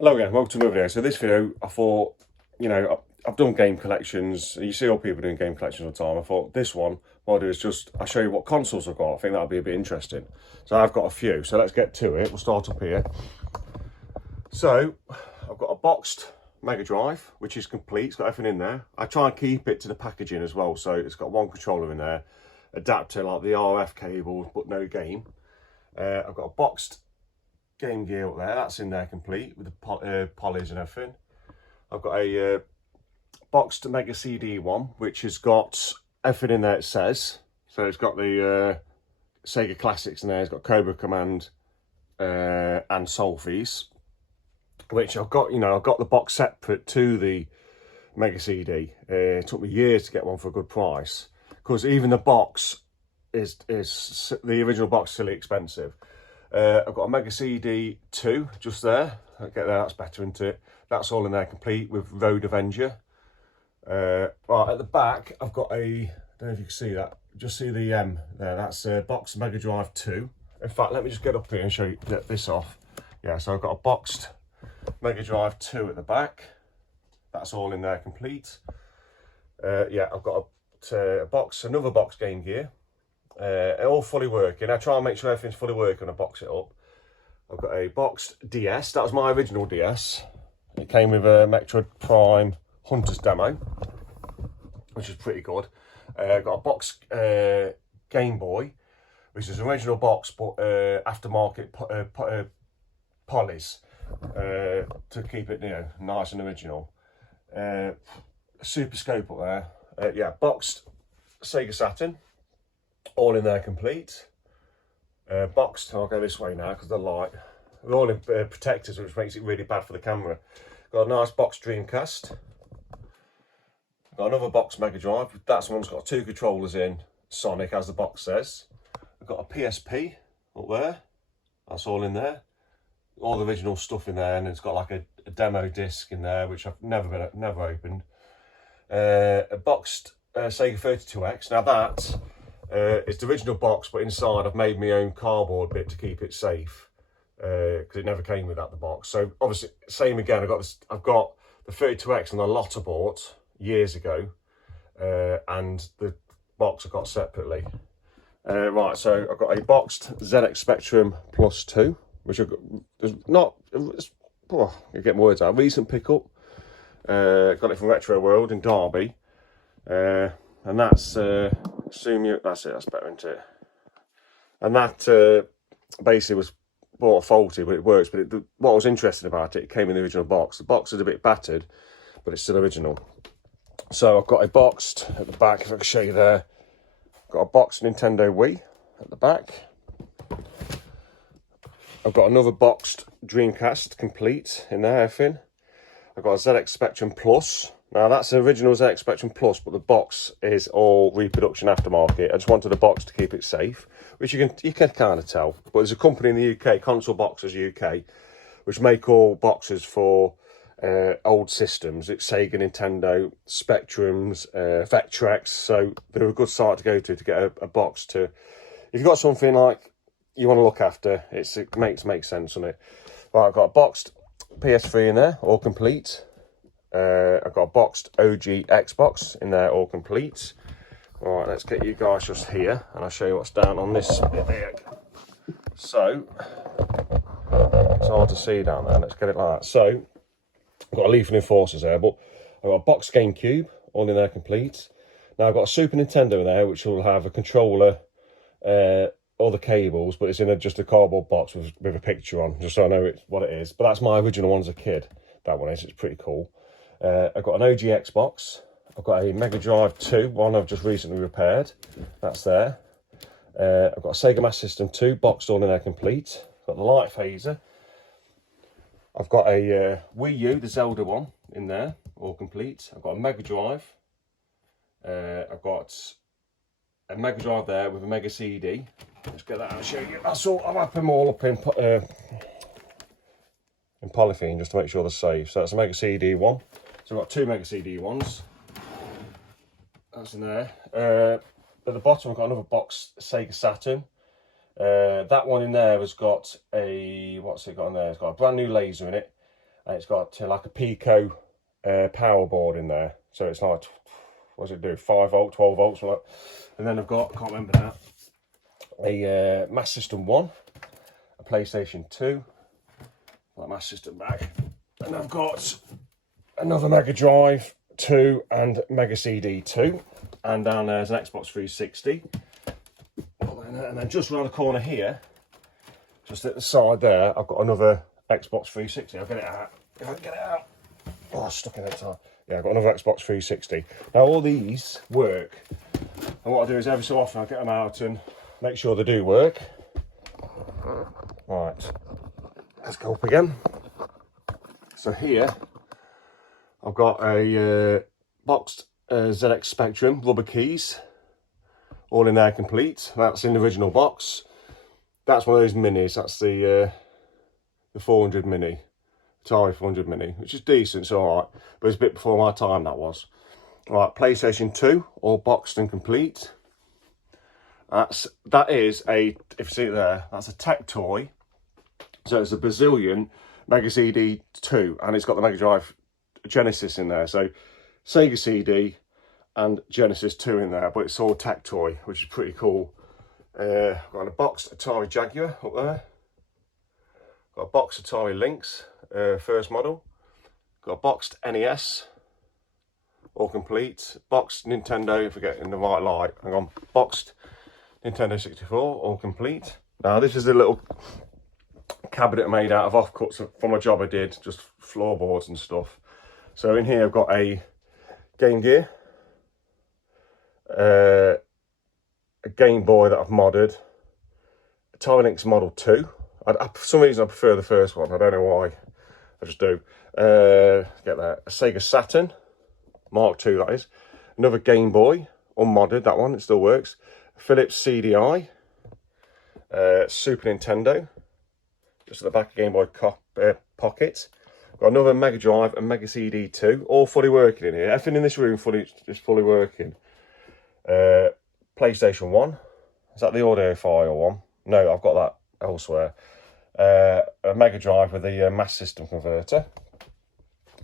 Hello again, welcome to another video. So this video, I thought, I've done game collections. You see all people doing game collections all the time. I thought this one, what I'll do is I'll show you what consoles I've got. I think that'll be a bit interesting. So I've got a few, so let's get to it. We'll start up here. So I've got a boxed Mega Drive, which is complete. It's got everything in there. I try and keep it to the packaging as well. So it's got one controller in there, adapter like the RF cables, but no game. I've got a boxed Game Gear up there, that's in there complete with the polys and everything. I've got a boxed Mega CD one, which has got everything in there it says. So it's got the Sega classics in there, it's got Cobra Command and Solfies, which I've got, I've got the box separate to the Mega CD. It took me years to get one for a good price, because even the box is the original box silly expensive. I've got a Mega CD 2 just there. I'll get there, that's better, isn't it? That's all in there complete with Road Avenger. Right, at the back, I've got I don't know if you can see that, just see the M there, that's a boxed Mega Drive 2. In fact, let me just get up here and show you, get this off. Yeah, so I've got a boxed Mega Drive 2 at the back. That's all in there complete. Yeah, I've got another box Game Gear. All fully working. I try and make sure everything's fully working when I box it up. I've got a boxed DS. That was my original DS. It came with a Metroid Prime Hunter's demo, which is pretty good. I've got a boxed Game Boy, which is an original box but aftermarket polys to keep it, nice and original. Super Scope up there. Yeah, boxed Sega Saturn. All in there complete. Boxed, I'll go this way now because the light. They're all in protectors, which makes it really bad for the camera. Got a nice box Dreamcast. Got another box Mega Drive. That's one's got 2 controllers in, Sonic as the box says. I've got a PSP up there. That's all in there. All the original stuff in there, and it's got like a demo disc in there, which I've never opened. A boxed Sega 32X. Now that it's the original box, but inside I've made my own cardboard bit to keep it safe, because it never came without the box. So obviously, same again. I've got the 32X on the lot I bought years ago, and the box I got separately. Right, so I've got a boxed ZX Spectrum Plus 2, which I've got, I get my words out. Recent pickup. Got it from Retro World in Derby. And that's that's it, that's better, isn't it? And that basically was bought faulty, but it works. But what was interesting about it, it came in the original box. The box is a bit battered, but it's still original. So I've got a boxed at the back, if I can show you there. Got a boxed Nintendo Wii at the back. I've got another boxed Dreamcast complete in there, everything. I've got a ZX Spectrum Plus. Now that's the original ZX Spectrum Plus, but the box is all reproduction aftermarket. I just wanted the box to keep it safe, which you can kind of tell. But there's a company in the UK, Console Boxes UK, which make all boxes for old systems. It's Sega, Nintendo, Spectrums, Vectrex. So they're a good site to go to get a box to. If you've got something like you want to look after, it makes sense, doesn't it? Right, I've got a boxed PS3 in there, all complete. I've got a boxed OG Xbox in there, all complete. All right, let's get you guys just here, and I'll show you what's down on this bit here. So, it's hard to see down there. Let's get it like that. So, I've got a Lethal Enforcers there, but I've got a boxed GameCube, all in there complete. Now, I've got a Super Nintendo in there, which will have a controller, all the cables, but it's in just a cardboard box with a picture on, just so I know what it is. But that's my original one as a kid. That one is, it's pretty cool. I've got an OG Xbox. I've got a Mega Drive 2, one I've just recently repaired. That's there. I've got a Sega Master System 2, boxed all in there complete. Got the Light Phaser. I've got a Wii U, the Zelda one, in there, all complete. I've got a Mega Drive. I've got a Mega Drive there with a Mega CD. Let's get that out and show you. I'll wrap them all up in polythene just to make sure they're safe. So that's a Mega CD one. So I've got 2 Mega CD ones. That's in there. At the bottom I've got another box Sega Saturn. That one in there has got a, what's it got in there? It's got a brand new laser in it. and it's got like a Pico power board in there. So it's like, what does it do? 5 volt, 12 volts, like. And then I've got, I can't remember now, a Master System 1, a PlayStation 2, like Master System back, and I've got another Mega Drive 2 and Mega CD 2, and down there's an Xbox 360. And then just around the corner here, just at the side there, I've got another Xbox 360. I'll get it out. If I can get it out. Oh, I'm stuck in that time. Yeah, I've got another Xbox 360. Now all these work, and what I do is every so often I get them out and make sure they do work. Right, let's go up again. So here, I've got a boxed ZX Spectrum rubber keys, all in there complete. That's in the original box. That's one of those minis. That's the 400 mini, Atari 400 mini, which is decent. It's all right, but it's a bit before my time. That was. Right, PlayStation 2, all boxed and complete. That is a, if you see it there, that's a tech toy. So it's a Brazilian Mega CD 2, and it's got the Mega Drive Genesis in there. So Sega CD and Genesis 2 in there, but it's all tech toy, which is pretty cool. Got a boxed Atari Jaguar up there. Got a boxed Atari Lynx, first model. Got a boxed NES, all complete. Boxed Nintendo, if I get in the right light. Hang on, boxed Nintendo 64, all complete. Now this is a little cabinet made out of offcuts from a job I did, just floorboards and stuff. So in here I've got a Game Gear, a Game Boy that I've modded, Atari Lynx Model 2. For some reason I prefer the first one, I don't know why, I just do. Get that, a Sega Saturn, Mark II that is. Another Game Boy, unmodded, that one, it still works. Philips CDI, Super Nintendo, just at the back of Game Boy pocket. Got another Mega Drive and Mega CD 2, all fully working in here. Everything in this room is fully working. PlayStation 1, is that the audiophile one? No, I've got that elsewhere. A Mega Drive with the Master System converter.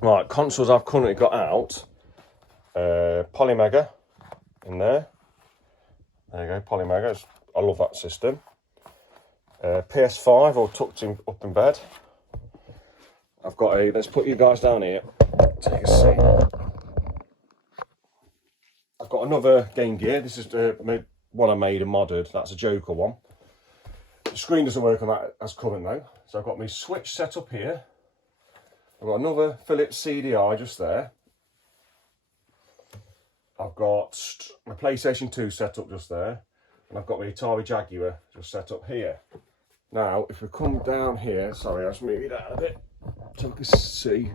Right, consoles I've currently got out. Polymega in there. There you go, Polymega. I love that system. PS5 all tucked in, up in bed. I've got a, let's put you guys down here so you can see. I've got another Game Gear. This is one I made and modded. That's a Joker one. The screen doesn't work on that as current though. So I've got my Switch set up here. I've got another Philips CDI just there. I've got my PlayStation 2 set up just there. And I've got my Atari Jaguar just set up here. Now, if we come down here, sorry, I'll just move you down a bit so we can see.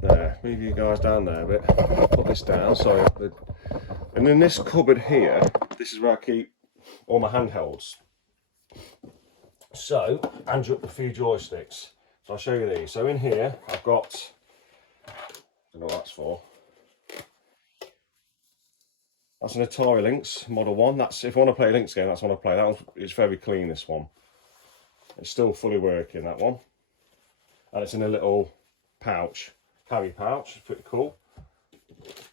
There, move you guys down there a bit. Put this down, sorry. And in this cupboard here, this is where I keep all my handhelds. So, and a few joysticks. So I'll show you these. So in here, I've got, I don't know what that's for. That's an Atari Lynx Model 1. That's, if I want to play a Lynx game, that's what I play. That one is very clean, this one. It's still fully working, that one. And it's in a little pouch, carry pouch. It's pretty cool.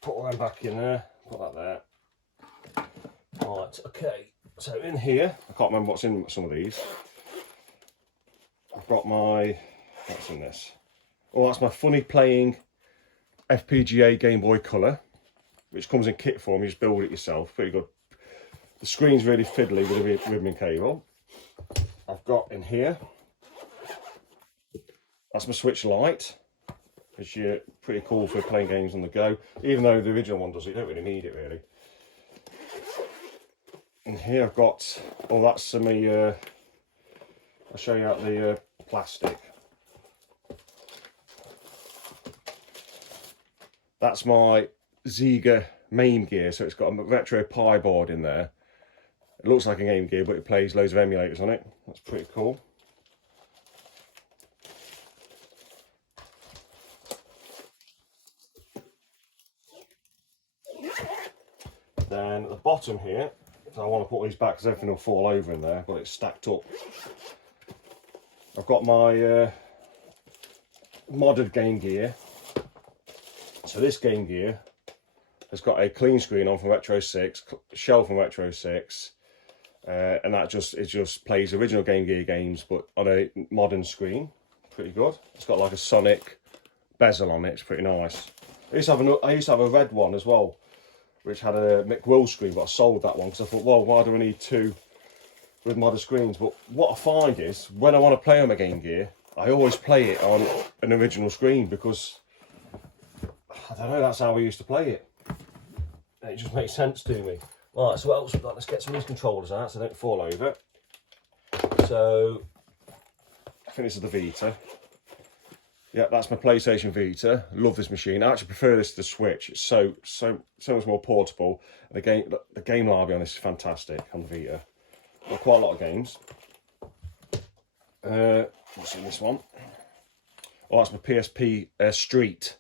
Put all them back in there, put that there. Right, okay. So in here, I can't remember what's in some of these. I've got my, what's in this? Oh, that's my Funny Playing FPGA Game Boy Color, which comes in kit form. You just build it yourself. Pretty good. The screen's really fiddly with a ribbon cable. I've got in here, that's my Switch Lite, which is pretty cool for playing games on the go. Even though the original one does it, you don't really need it really. And here I've got, oh, that's some I'll show you out the plastic. That's my Sega main gear, so it's got a retro Pi board in there. It looks like a Game Gear, but it plays loads of emulators on it. That's pretty cool. Then at the bottom here, so I want to put these back because everything will fall over in there, but it's stacked up. I've got my modded Game Gear. So this Game Gear has got a clean screen on from Retro 6, shell from Retro 6, and it just plays original Game Gear games but on a modern screen. Pretty good. It's got like a Sonic bezel on it. It's pretty nice. I used to have a red one as well, which had a McWill screen, but I sold that one because I thought, well, why do I need two with modern screens? But what I find is when I want to play on my Game Gear, I always play it on an original screen because I don't know, that's how I used to play it. And it just makes sense to me. Right, so what else we've got? Let's get some of these controllers out so they don't fall over. So I think this is the Vita. Yeah, that's my PlayStation Vita. Love this machine. I actually prefer this to the Switch. It's so much more portable. And the game library on this is fantastic on the Vita. Got quite a lot of games. What's in this one? Oh, that's my PSP Street.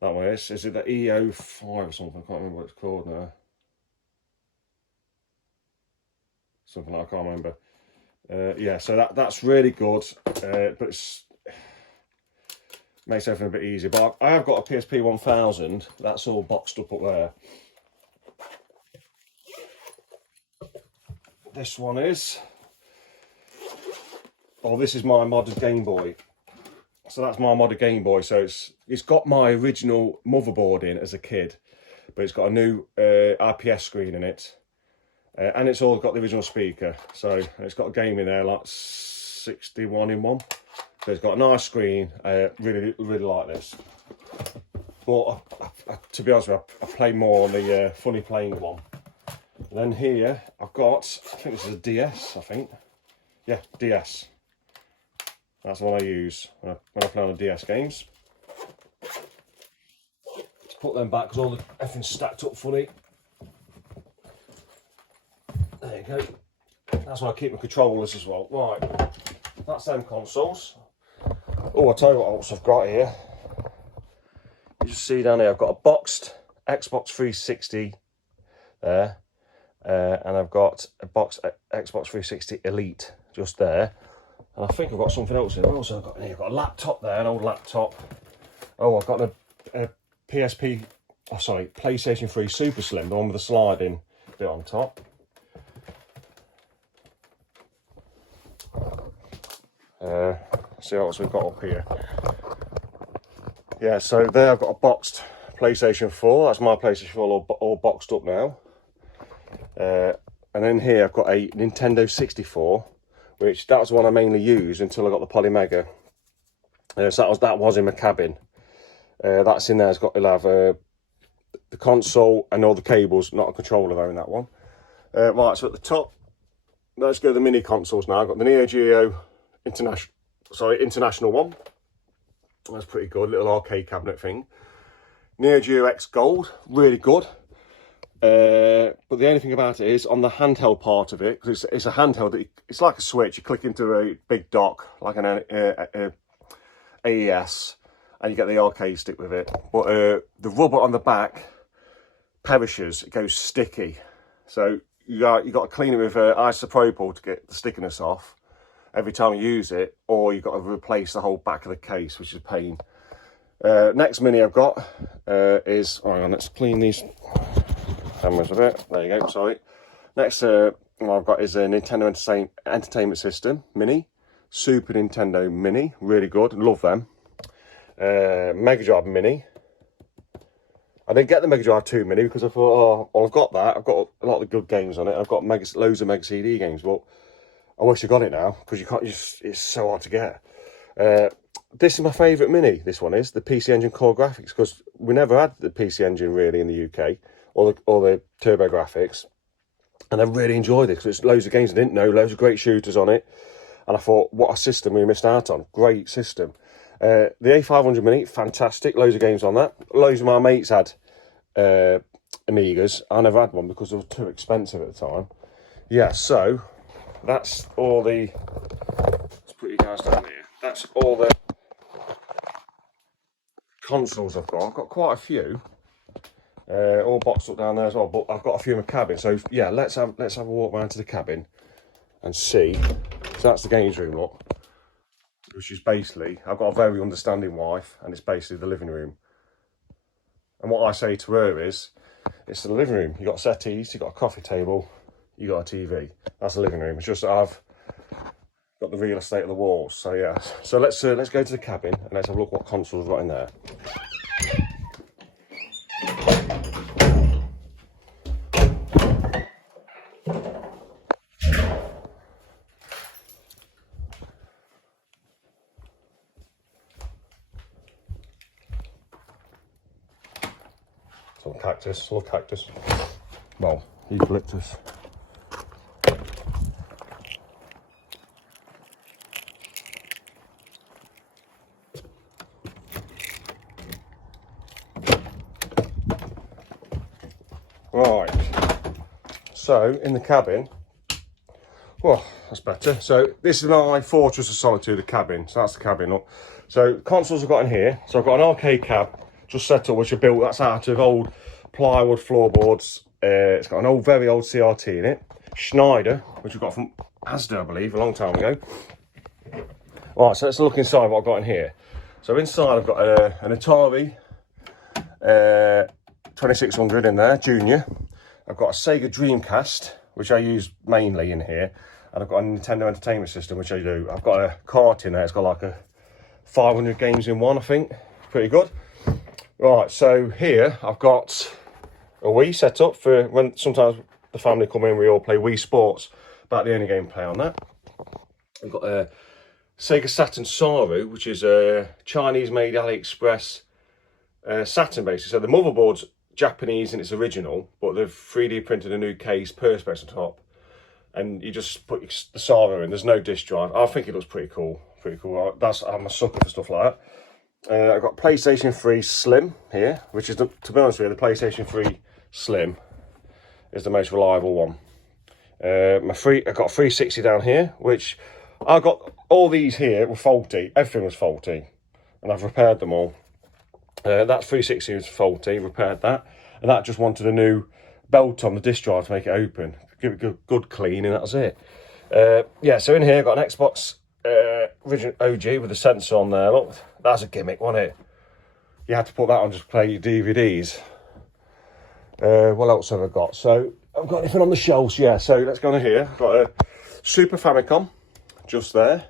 That one is. Is it the EO5 or something? I can't remember what it's called now. Something like I can't remember. Yeah, so that's really good. But it's makes everything a bit easier. But I have got a PSP 1000. That's all boxed up there. This one is. Oh, this is my modded Game Boy. So that's my modded Game Boy. So it's got my original motherboard in as a kid, but it's got a new IPS screen in it, and it's all got the original speaker. So it's got a game in there like 61 in one. So it's got a nice screen. Really like this. But to be honest with you, I play more on the funny playing one. And then here I've got, I think this is a DS. I think, yeah, DS. That's what I use when I play on the DS games. Let's put them back because everything's stacked up funny. There you go. That's why I keep my controllers as well. Right, that's them consoles. Oh, I'll tell you what else I've got here. You just see down here, I've got a boxed Xbox 360 there. And I've got a boxed Xbox 360 Elite just there. And I think I've got something else in there. Also, I've got a laptop there, an old laptop. Oh, I've got a PlayStation 3 Super Slim, the one with the sliding bit on top. See what else we've got up here. Yeah, so there I've got a boxed PlayStation 4. That's my PlayStation 4 all boxed up now. And then here I've got a Nintendo 64. Which that was the one I mainly used until I got the Polymega. So that was in my cabin. That's in there. It'll have the console and all the cables, not a controller though in that one. Right, so at the top, let's go to the mini consoles now. I've got the Neo Geo International one. That's pretty good, little arcade cabinet thing. Neo Geo X Gold, really good. But the only thing about it is on the handheld part of it, because it's a handheld, it's like a Switch. You click into a big dock, like an AES, and you get the arcade stick with it. But the rubber on the back perishes, it goes sticky. So you got to clean it with isopropyl to get the stickiness off every time you use it, or you've got to replace the whole back of the case, which is a pain. Next mini I've got is, hang on, let's clean these cameras a bit. There you go, sorry. Next what I've got is a Nintendo Entertainment System Mini, Super Nintendo Mini, really good, love them. Mega Drive Mini. I didn't get the Mega Drive 2 Mini because I thought, oh, well, I've got that. I've got a lot of good games on it. I've got loads of Mega CD games, but I wish I got it now because you can't. It's so hard to get. This is my favourite Mini. This one is the PC Engine Core Graphics because we never had the PC Engine really in the UK. Or the Turbo Graphics, and I really enjoyed it because it's loads of games I didn't know, loads of great shooters on it, and I thought, what a system we missed out on. Great system. The A500 Mini, fantastic, loads of games on that. Loads of my mates had Amigas. I never had one because they were too expensive at the time. Yeah, so that's all the. Let's put you guys down here. That's all the consoles I've got. I've got quite a few. All boxed up down there as well, but I've got a few in my cabin. So yeah, let's have a walk round to the cabin and see. So that's the games room, look. which is basically, I've got a very understanding wife, and it's basically the living room. And what I say to her is, it's the living room. You've got settees, you've got a coffee table, you've got a TV. That's the living room. It's just that I've got the real estate of the walls. So yeah, so let's go to the cabin and let's have a look what consoles right in there. Some cactus, love cactus. Well, eucalyptus. Right, so in the cabin, well, that's better. So this is my Fortress of Solitude, the cabin. So that's the cabin up. So consoles I've got in here. So I've got an arcade cab just set up, which I built. That's out of old plywood floorboards. It's got an old, very old CRT in it. Schneider, which we got from Asda, I believe, a long time ago. Right, so let's look inside what I've got in here. So inside I've got an Atari 2600 in there, Junior. I've got a Sega Dreamcast, which I use mainly in here. And I've got a Nintendo Entertainment System, which I do. I've got a cart in there. It's got like a 500 games in one, I think. Pretty good. Right, so here I've got a Wii set up for when sometimes the family come in, we all play Wii Sports. About the only game I play on that. I've got a Sega Saturn Saru, which is a Chinese-made AliExpress Saturn basically. So the motherboard's Japanese in its original, but they've 3D printed a new case, perspex on top, and you just put the Saru in. There's no disk drive. I think it looks pretty cool. Pretty cool. I'm a sucker for stuff like that. I've got PlayStation 3 Slim here, which is, to be honest with you, the PlayStation 3 Slim is the most reliable one. I've got a 360 down here, which I got all these here were faulty. Everything was faulty, and I've repaired them all. That 360 was faulty, repaired that, and that just wanted a new belt on the disk drive to make it open, give it a good clean, and that was it. Yeah, so in here I've got an Xbox original OG with a sensor on there. Look, that's a gimmick, wasn't it? You had to put that on just to play your DVDs. What else have I got? So I've got anything on the shelves? Yeah, so let's go on here. I've got a Super Famicom just there.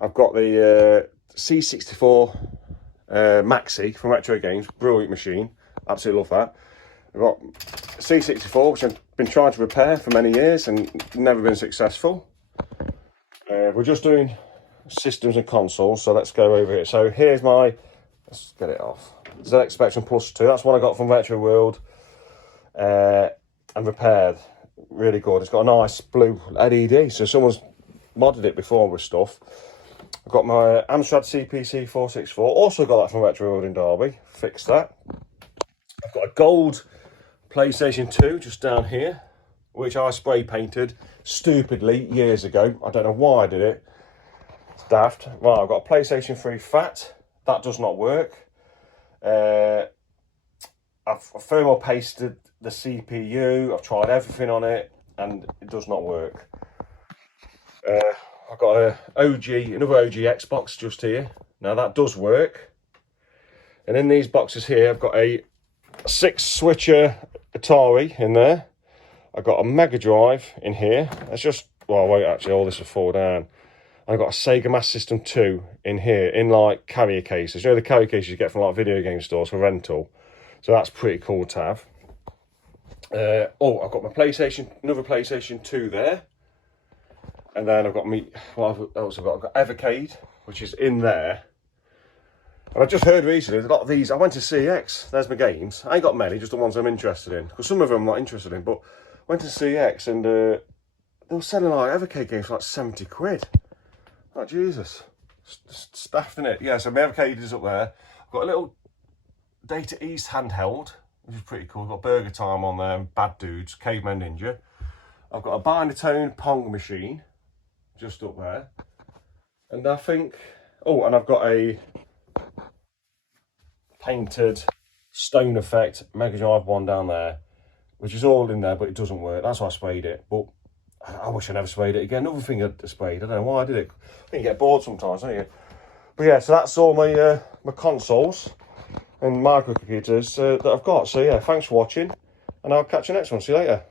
I've got the C64 Maxi from Retro Games, brilliant machine, absolutely love that. I've got C64, which I've been trying to repair for many years and never been successful. We're just doing systems and consoles, so let's go over it. So here's my, let's get it off, ZX Spectrum Plus 2, that's one I got from Retro World and repaired, really good. It's got a nice blue LED, so someone's modded it before with stuff. I've got my Amstrad CPC 464, also got that from Retro World in Derby, fixed that. I've got a gold PlayStation 2 just down here, which I spray painted stupidly years ago. I don't know why I did it. It's daft. Right, I've got a PlayStation 3 Fat. That does not work. I've thermal pasted the CPU. I've tried everything on it and it does not work. I've got another OG Xbox just here. Now that does work. And in these boxes here, I've got a 6-switcher Atari in there. I've got a Mega Drive in here. That's just, well, I won't actually, all this will fall down. I've got a Sega Master System 2 in here, in like carrier cases. You know the carrier cases you get from like video game stores for rental. So that's pretty cool to have. I've got my PlayStation, another PlayStation 2 there. And then I've got what else have I got? I've got Evercade, which is in there. And I just heard recently, a lot of these, I went to CX, there's my games. I ain't got many, just the ones I'm interested in. Because some of them I'm not interested in, but went to CX and they were selling like Evercade games for like 70 quid. Oh, Jesus. Staffed in it. Yeah, so my Evercade is up there. I've got a little Data East handheld, which is pretty cool. I've got Burger Time on there, Bad Dudes, Caveman Ninja. I've got a Binatone Pong machine, just up there. And I think, and I've got a painted Stone Effect Mega Drive one down there, which is all in there, but it doesn't work. That's why I sprayed it. But I wish I never sprayed it again. Another thing I sprayed, I don't know why I did it. I think you get bored sometimes, don't you? But yeah, so that's all my my consoles and microcomputers that I've got. So yeah, thanks for watching, and I'll catch you next one. See you later.